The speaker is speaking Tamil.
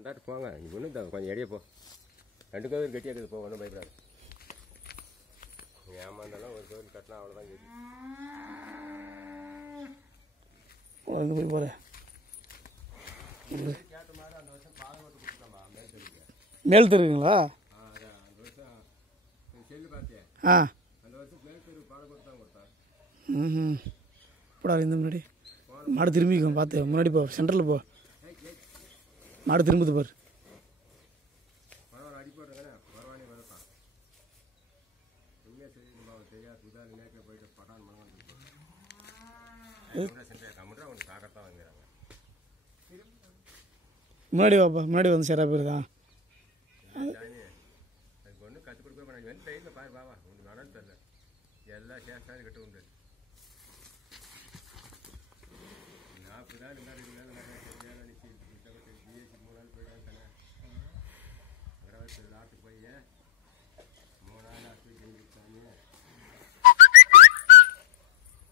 போங்க ஒன்றும் கொஞ்சம் எடையே போ 2 கோவில் கட்டியாக போ ஒன்றும் பயப்படாது ஏமாந்தாலும் ஒரு கோவில் கட்டினா அவ்வளோதான் கட்டி போய் போகிறேன் கேட்ட மாதிரி அந்த வருஷம் பாலம் போட்டு கொடுத்துட்டாமா மேல் தெருவுக்கு மேல் தெருவுங்களா அதான் அந்த வருஷம் செல்லு பார்த்தேன் அந்த வருஷம் மேல் தெருவு பாலம் போட்டு தான் கொடுத்தான் போடா இந்த முன்னாடி மாடு திரும்பிக்கும் பார்த்து முன்னாடி போ சென்டரில் போ மாடு திரும்புது பாரு பரவாயில்ல அடி போடுறேங்கண்ணே பரவாயில்ல வரப்பான் உண்மையாக தெரியுது தெரியாது உதாரணம் நேரத்தில் போயிட்டு பட்டான் மனம் சென்றையா கம்முன்றா ஒன்று சாக்கத்தான் வாங்குறாங்க முன்னாடி வாப்பா முன்னாடி வந்து சேரா பேர் தான் அதுக்கு ஒன்றும் கற்றுக் கொடுக்க மாட்டாங்க வந்து டைமில் பாரு பாவா ஒன்று நடந்து தெரில எல்லா சேஷாலும் கிட்ட உண்டு